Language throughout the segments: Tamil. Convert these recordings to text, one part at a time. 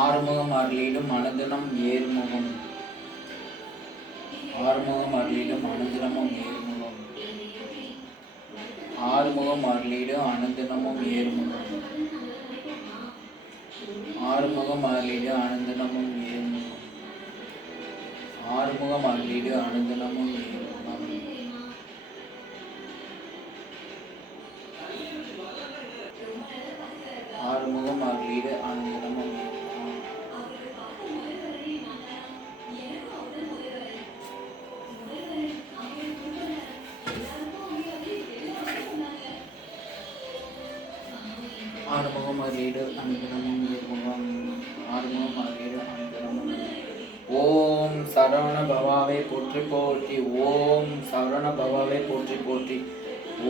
ஆறுமுகம் அருளிடும் அனுதினம் ஏறுமுகம். ஆறுமுகம் அருளிடும் அனுதினமும் ஏறுமுகம். ஆறுமுகம் அருளிடும் அனுதினமும் ஏறுமுகம். ஆறுமுகம் அருளிடு அனுதினமும் ஏறுமுகம். ஆறுமுகம் அருளிடு அனுதினமும் ஏறுமுகம். ஆறுமுகம் அருளிடு அனுதினமும் ஏறுமுகம். ஆறுமுகம் அருளிடு அனுதினமும் ஏறுமுகம். ஆறுமுகம் அருளிடு அனுதினமும். ஓம் சரவண பவாவை போற்றி போற்றி. ஓம் சரவண பவாவை போற்றி போற்றி.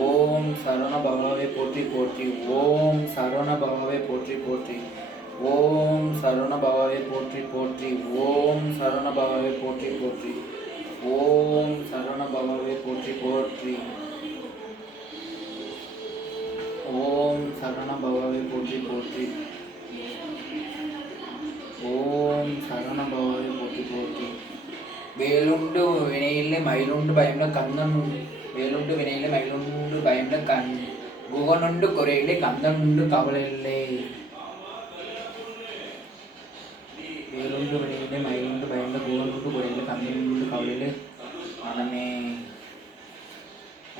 ஓம் சரவண பவாவை போற்றி போற்றி. ஓம் சரவண பவாவை போற்றி போற்றி. ஓம் சரவண பவாவை போற்றி போற்றி. ஓம் சரவண பவாவை போற்றி போற்றி. ஓம் சரவண பவாவை போற்றி போற்றி. ஓம் சரவண பவாவை போற்றி போற்றி. ஓம் சரவண பவாவை போற்றி போற்றி. வேலுண்டு வினையில்லை மயிலுண்டு பயம்ல கந்தன். வேலுண்டு வினையில்லை மயிலுண்டு பயம்ல குகனுண்டு குறையில்லை கந்தனுண்டு கவலை இல்லை. வேலுண்டு வினையில்லை மயிலுண்டு பயம்ல குகனுண்டு குறையில்லை கந்தனுண்டு கவலை இல்லை மனமே.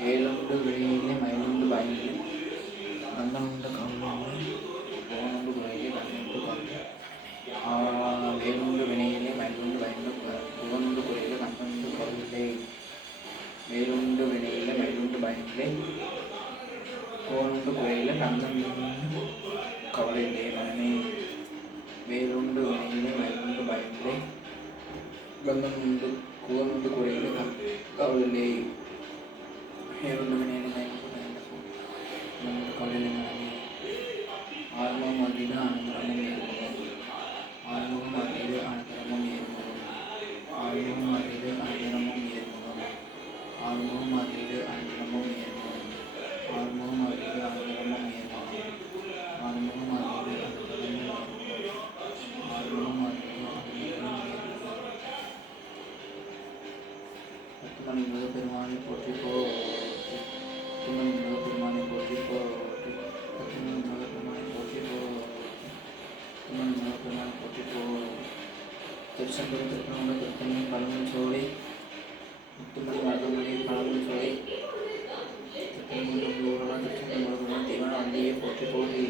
வேலுண்டு வினையில்லை மயிலுண்டு பயமில்லை கந்தனுண்டு கவலை இல்லை குகனுண்டு குறையில்லை கந்தனுண்டு கவலை. வேலுண்டு வினையிலே மயிலுண்டு பயந்து புகனுண்டு குறையிலே கந்தனுண்டு கவலை. வேலுண்டு வினையிலே மயிலுண்டு பயமில்லை புகனுண்டு குறையிலே கந்தனுண்டு கவலை இல்லை மனமே. வேலுண்டு வினையிலே மயிலுண்டு பயமில்லை கந்தனுண்டு புகனுண்டு குறையிலே கவலை இல்லை. வேலுண்டு வினையிலே மயிலுண்டு பயந்து கவலை இல்லை மனமே. ஆர்வம் அருளிடு அனுதினமும் ஏறுமுகம். ஆறுமுகம் அருளிடு அனுதினமும் ஏறுமுகம். ஆறுமுகம் அருளிடு அனுதினமும் ஏறுமுகம். ஆறுமுகம் அருளிடு அனுதினமும் ஏறுமுகம். ஆறுமுகம் அருளிடு அனுதினமும் ஏறுமுகம். ஆறுமுகம் அருளிடு அனுதினமும் ஏறுமுகம். ஆறுமுகம் அருளிடு அனுதினமும் ஏறுமுகம். பத்துமணி முருகப்பெருமானை போற்றி போற்றி. பத்துமணி முருகப்பெருமானை போற்றி போற்றி. பத்துமணி முருகப்பெருமானை போற்றி போற்றி. பத்துமணி முருகப்பெருமானை போற்றி போற்றி. திருச்செந்தூர் திருப்பரங்குன்றம் திருத்தணி பழமுதிர் சோலை முத்துமணி மருதமலை பழமுதிர் சோலை திருப்பரங்குன்றம் திருச்செந்தூர் முருகன் தீவன வண்டியை போற்றி போற்றி.